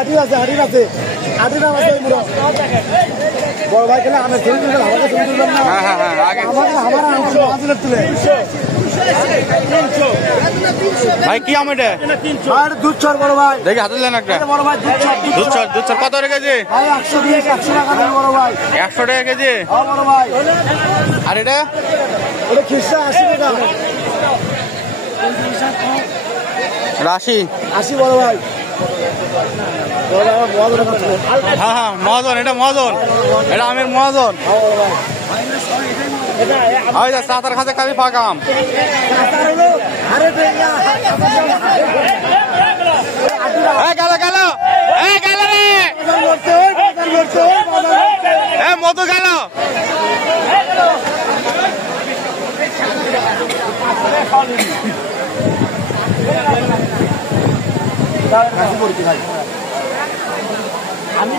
হাটির আছে হাটির আছে হাটির নাম আছে বড় ভাই কেন আমি ছবি তুলবেন আমাকে ছবি তুলবেন না আমার অংশ হাজির তুলে ভাই কি আম এটা আর দুধ চর বড় ভাই দেখি হাতে দেন একটা বড় ভাই দুধ চর কত কেজি ভাই 100 টাকা দেন বড় ভাই 100 টাকা কেজি বড় ভাই আর এটা ওটা খিসা 80 টাকা রাশি 80 বড় ভাই হ্যাঁ হ্যাঁ মহাজন এটা মহাজন এটা আমের মহাজন সাঁতার খাতে খালি ফাঁকা আম গেল গেল গেল রে মধু গেল আমি